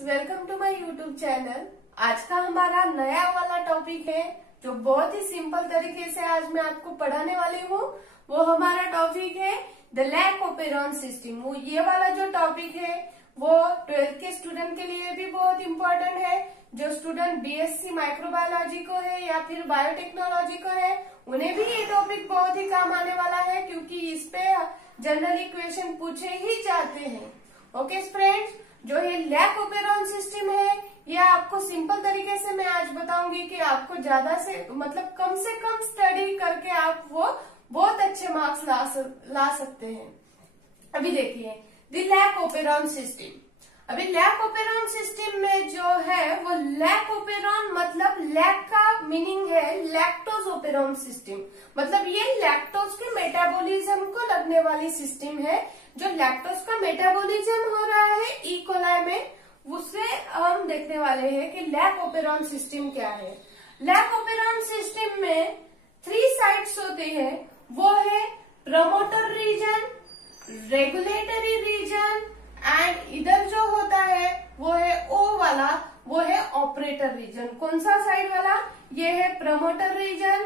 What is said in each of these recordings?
Welcome to my YouTube channel. आज का हमारा नया वाला टॉपिक है जो बहुत ही सिंपल तरीके से आज मैं आपको पढ़ाने वाली हूँ। वो हमारा टॉपिक है द लैक ओपेरॉन सिस्टम। वो ये वाला जो टॉपिक है वो 12th के स्टूडेंट के लिए भी बहुत इम्पोर्टेंट है। जो स्टूडेंट बीएससी माइक्रोबायोलॉजी को है या फिर बायोटेक्नोलॉजी को है उन्हें भी ये टॉपिक बहुत ही काम आने वाला है, क्योंकि इस पे जनरली क्वेश्चन पूछे ही जाते हैं। ओके फ्रेंड्स, जो ये लैक ओपेरॉन सिस्टम है ये आपको सिंपल तरीके से मैं आज बताऊंगी कि आपको ज्यादा से कम से कम स्टडी करके आप वो बहुत अच्छे मार्क्स ला सकते हैं। अभी देखिए द लैक ओपेरॉन सिस्टम। अभी लैक ओपेरॉन सिस्टम में जो है वो लैक ओपेरॉन मतलब लैक का मीनिंग है लैक्टोज ओपेरॉन सिस्टम। मतलब ये लैक्टोज के मेटाबॉलिज्म को लगने वाली सिस्टम है। जो लैक्टोज का मेटाबॉलिज्म हो रहा है ई कोलाई में, उससे हम देखने वाले हैं कि लैक ओपेरॉन सिस्टम क्या है। लैक ओपेरॉन सिस्टम में 3 साइट्स होते हैं। वो है promoter region, regulatory region and इधर जो होता है वो है ओ वाला, वो है ऑपरेटर रीजन। कौन सा साइड वाला? ये है प्रमोटर रीजन,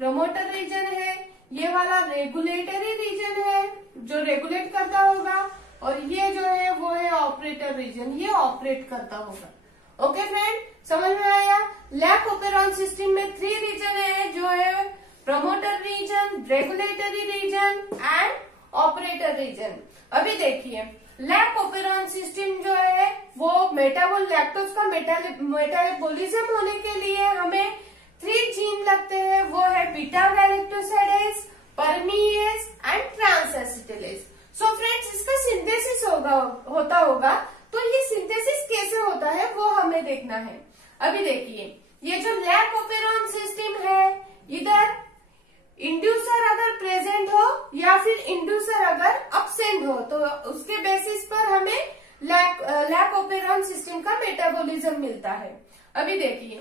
प्रमोटर रीजन है। ये वाला रेगुलेटरी रीजन है जो रेगुलेट करता होगा, और ये जो है वो है ऑपरेटर रीजन, ये ऑपरेट करता होगा। ओके फ्रेंड, समझ में आया? लैक ओपेरॉन सिस्टम में 3 रीजन है जो है promoter region, regulatory region and operator region. अभी देखिए लैक ओपेरॉन सिस्टम जो है वो लैक्टोज का मेटाबॉलिज्म होने के लिए हमें 3 जीन लगते हैं। वो है beta galactosidase, permease and transacetylase. So friends, इसका सिंथेसिस होता होगा, तो ये सिंथेसिस कैसे होता है वो हमें देखना है। अभी देखिए ये जो लैक ओपेरॉन सिस्टम है, इधर इंड्यूसर अगर प्रेजेंट हो या फिर इंड्यूसर अगर अब्सेंट हो तो उसके बेसिस पर हमें लैक ओपेरॉन सिस्टम का मेटाबॉलिज्म मिलता है। अभी देखिए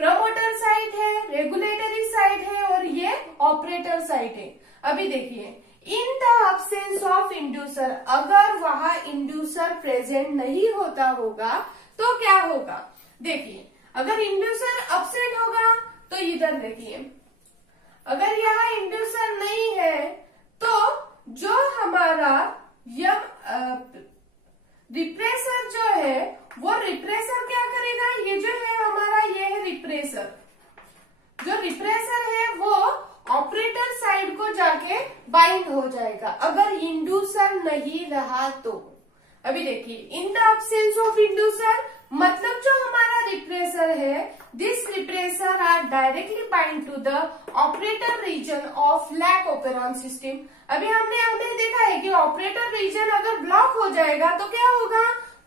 प्रमोटर साइट है, रेगुलेटरी साइट है और ये ऑपरेटर साइट है। अभी देखिए in the absence of inducer, अगर वहां इंड्यूसर प्रेजेंट नहीं होता होगा तो क्या होगा? देखिए अगर इंड्यूसर अब्सेंट होगा तो इधर देखिए, अगर यहाँ इंड्यूसर नहीं है तो जो हमारा रिप्रेसर जो है वो रिप्रेसर क्या करेगा? ये जो है हमारा ये है रिप्रेसर। जो रिप्रेसर है वो ऑपरेटर साइड को जाके बाइंड हो जाएगा अगर इंड्यूसर नहीं रहा तो। अभी देखिए in the absence of inducer मतलब जो हमारा रिप्रेसर है, this repressor are directly bind to the operator region of lac operon system. अभी हमने देखा है कि ऑपरेटर रीजन अगर ब्लॉक हो जाएगा तो क्या होगा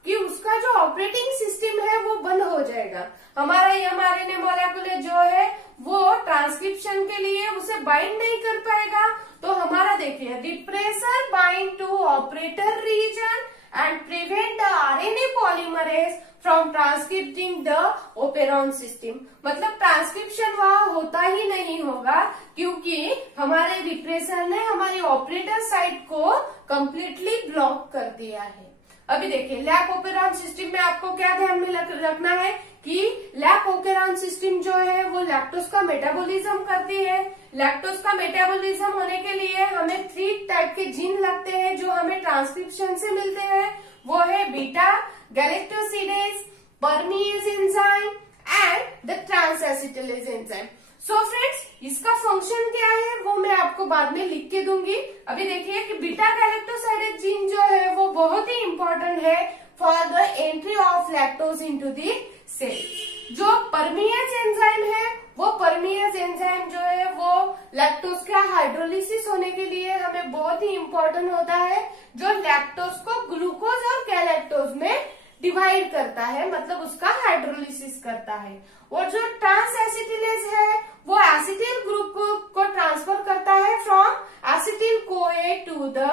कि उसका जो ऑपरेटिंग सिस्टम है वो बंद हो जाएगा। हमारा mRNA मॉलिक्यूल जो है वो ट्रांसक्रिप्शन के लिए उसे बाइंड नहीं कर पाएगा। तो हमारा देखिए repressor bind to operator region and prevent the RNA polymerase from transcripting the operon system। मतलब ट्रांसक्रिप्शन वहां होता ही नहीं होगा क्योंकि हमारे रिप्रेसर ने हमारी ऑपरेटर साइट को कंप्लीटली ब्लॉक कर दिया है। अभी देखिए लैक ओपेरॉन सिस्टम में आपको क्या ध्यान में रखना है कि लैक ओपेरॉन सिस्टम जो है वो लैक्टोज का मेटाबॉलिज्म करती है। लैक्टोज का मेटाबॉलिज्म होने के लिए हमें 3 टाइप के जीन लगते हैं जो हमें ट्रांसक्रिप्शन से मिलते हैं। वो है beta galactosidase, permease enzyme and the transacetylase enzyme. So friends, इसका फंक्शन क्या है वो मैं आपको बाद में लिख के दूंगी। अभी देखिए कि बीटा गैलेक्टोसाइडेज जीन जो है वो बहुत ही इंपॉर्टेंट है for the entry of lactose into the cell. जो परमीएज एंजाइम है वो परमीएज एंजाइम जो है वो लैक्टोज का हाइड्रोलिसिस होने के लिए हमें बहुत ही इंपॉर्टेंट होता है, जो लैक्टोज को ग्लूकोज और गैलेक्टोज में डिवाइड करता है, मतलब उसका हाइड्रोलिसिस करता है। और जो ट्रांसएसिटिलेज है वो एसिटिल ग्रुप को ट्रांसफर करता है फ्रॉम एसिटिल कोए टू द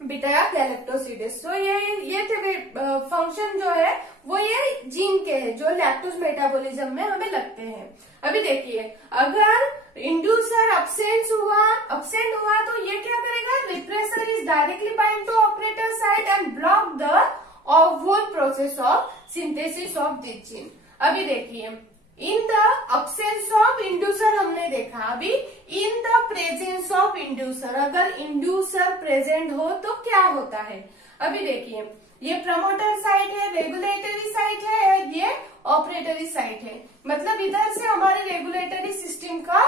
बीटा गैलेक्टोसिडेज। तो ये फंक्शन जो है वो ये जीन के है जो लैक्टोज मेटाबॉलिज्म में हमें लगते हैं। अभी देखिए अगर इंड्यूसर अब्सेंट हुआ तो ये क्या करेगा? Repressor is directly bind to operator site and block the process of synthesis of this gene. अभी देखिए, in the absence of inducer हमने देखा, अभी in the presence of inducer, अगर इंड्यूसर प्रेजेंट हो तो क्या होता है। अभी देखिए, ये प्रमोटर साइट है, रेगुलेटरी साइट है, ये ऑपरेटरी साइट है, मतलब इधर से हमारे रेगुलेटरी सिस्टम का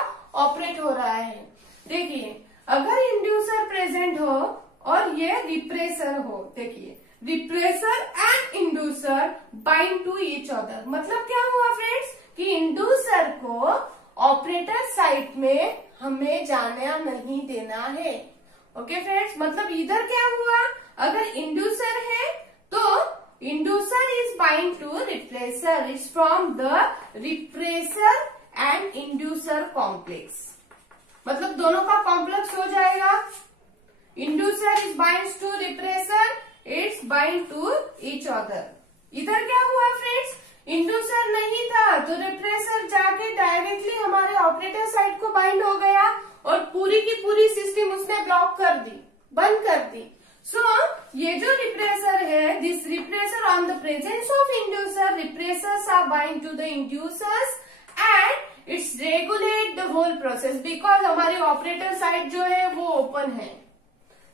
ऑपरेट हो रहा है। देखिए, अगर इंड्यूसर प्रेजेंट हो और ये रिप्रेसर हो, देखिए repressor and inducer bind to each other, मतलब क्या हुआ फ्रेंड्स कि इंड्यूसर को ऑपरेटर साइट में हमें जाना नहीं देना है। ओके फ्रेंड्स, मतलब इधर क्या हुआ, अगर इंड्यूसर है तो inducer is bind to repressor, is from the repressor and inducer complex, मतलब दोनों का कॉम्प्लेक्स हो जाएगा। Inducer is bind to repressor, it's bind to each other. इधर क्या हुआ फ्रेंड्स, इंड्यूसर नहीं था तो रिप्रेसर जाके डायरेक्टली हमारे ऑपरेटर साइड को बाइंड हो गया और पूरी की पूरी सिस्टम उसने ब्लॉक कर दी, बंद कर दी। सो ये जो रिप्रेसर है, this repressor on the presence of inducer, repressors are bind to the inducers and its regulate the whole process, because हमारी ऑपरेटर साइड जो है वो ओपन है।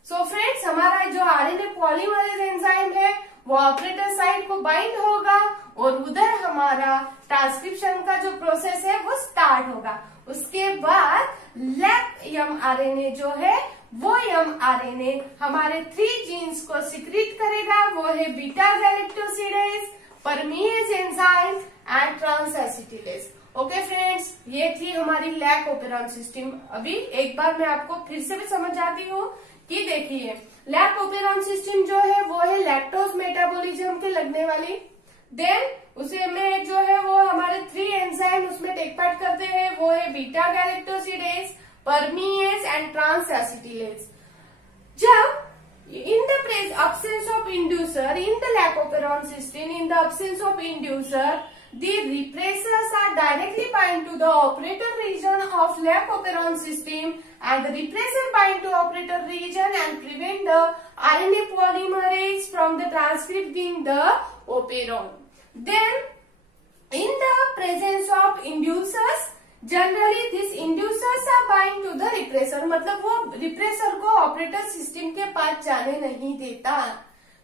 सो फ्रेंड्स, हमारा जो आरएनए पॉलीमरेज एंजाइम है वो ऑपरेटर साइड को बाइंड होगा और उधर हमारा ट्रांसक्रिप्शन का जो प्रोसेस है वो स्टार्ट होगा। उसके बाद लैप एमआरएनए जो है वो एमआरएनए हमारे 3 जीन्स को सिक्रीट करेगा, वो है beta galactosidase, permease enzyme and transacetylase. Okay friends, ये थी हमारी लैक ओपेरॉन सिस्टम। अभी एक बार मैं आपको फिर से भी समझाती हूँ कि देखिए, लैक ओपेरॉन सिस्टम जो है वो है लैक्टोज मेटाबॉलिज्म के लगने वाली, देन उसे में जो है वो हमारे 3 एंजाइम उसमें टेक पार्ट करते हैं, वो है बीटा गैलेक्टोसिडेज, परमीएज एंड ट्रांसएसिटिलेज। जब in the absence of inducer, in the lac operon system, in the absence of inducer, the repressors are directly bind to the operator region of lac operon system and the repressor bind to operator region and prevent the RNA polymerase from the transcribing the operon. Then in the presence of inducers, generally this inducers are bind to the repressor, मतलब वो repressor को operator system के पास जाने नहीं देता।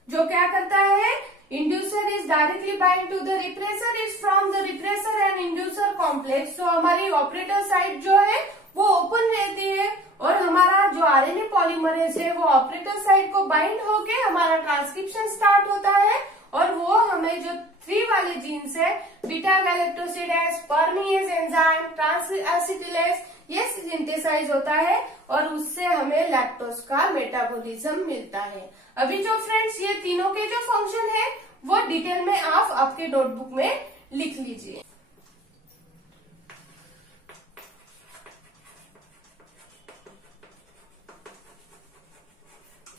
जो क्या करता है, inducer is directly bind to the repressor, is from the repressor and inducer complex. तो हमारी ऑपरेटर साइट जो है वो ओपन रहती है और हमारा जो आरएनए पॉलीमरेज है वो ऑपरेटर साइट को बाइंड होके हमारा ट्रांसक्रिप्शन स्टार्ट होता है और वो हमें जो 3 वाले जीन्स है, बीटा गैलेक्टोसिडेज, परमीएज एंजाइम, ट्रांसएसिटिलेज, ये सिंथेसाइज होता है और उससे हमें लैक्टोज का मेटाबॉलिज्म मिलता है। अभी जो फ्रेंड्स ये तीनों के जो फंक्शन है वो डिटेल में आप आपके नोटबुक में लिख लीजिए।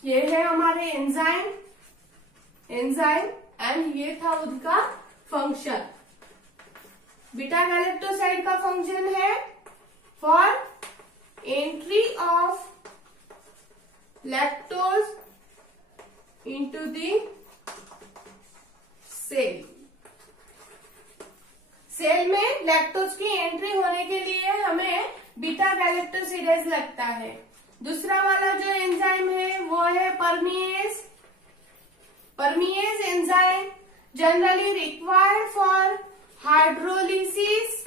ये है हमारे एंजाइम एंड ये था उनका फंक्शन। बीटा गैलेक्टोसाइड का फंक्शन है for entry of lactose into the cell. Cell में लैक्टोज की एंट्री होने के लिए हमें बीटा गैलेक्टोसिडेज लगता है। दूसरा वाला जो एंजाइम है वो है परमीएज enzyme, generally required for hydrolysis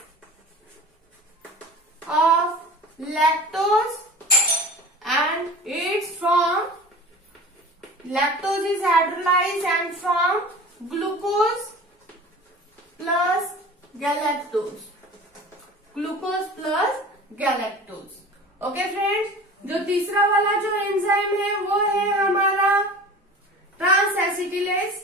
of lactose and it's from lactose is hydrolyzed and from glucose plus galactose, okay friends. जो तीसरा वाला जो एंजाइम है वो है हमारा ट्रांसएसिटिलेज।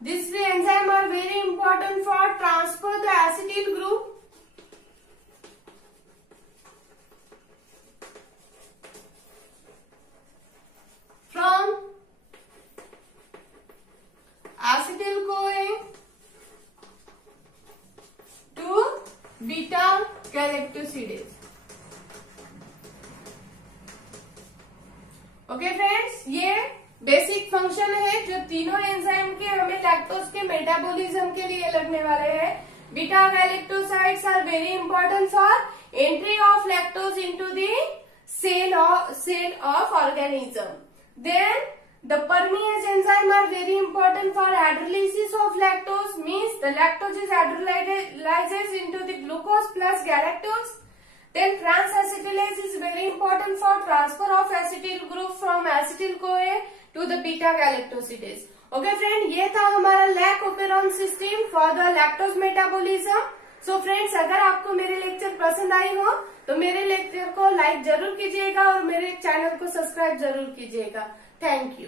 These 3 enzymes are very important for transfer the acetyl group from acetyl CoA to beta galactosidase। Okay friends, ये basic function है जो तीनों एंजाइम के हमें लैक्टोज के मेटाबॉलिज्म के लिए लगने वाले हैं। Beta galactosides are very important for entry of lactose into the cell of organism. Then the permease enzyme are very important for hydrolysis of lactose, means the lactose is hydrolyzed into the glucose plus galactose. Then trans-acetylase is very important for transfer of acetyl group from acetyl-CoA to the beta galactosidase. Okay friend, ये था हमारा lack operon system for the lactose metabolism. So friends, अगर आपको मेरे lecture पसंद आई हो तो मेरे लेक्चर को लाइक जरूर कीजिएगा और मेरे चैनल को सब्सक्राइब जरूर कीजिएगा। Thank you.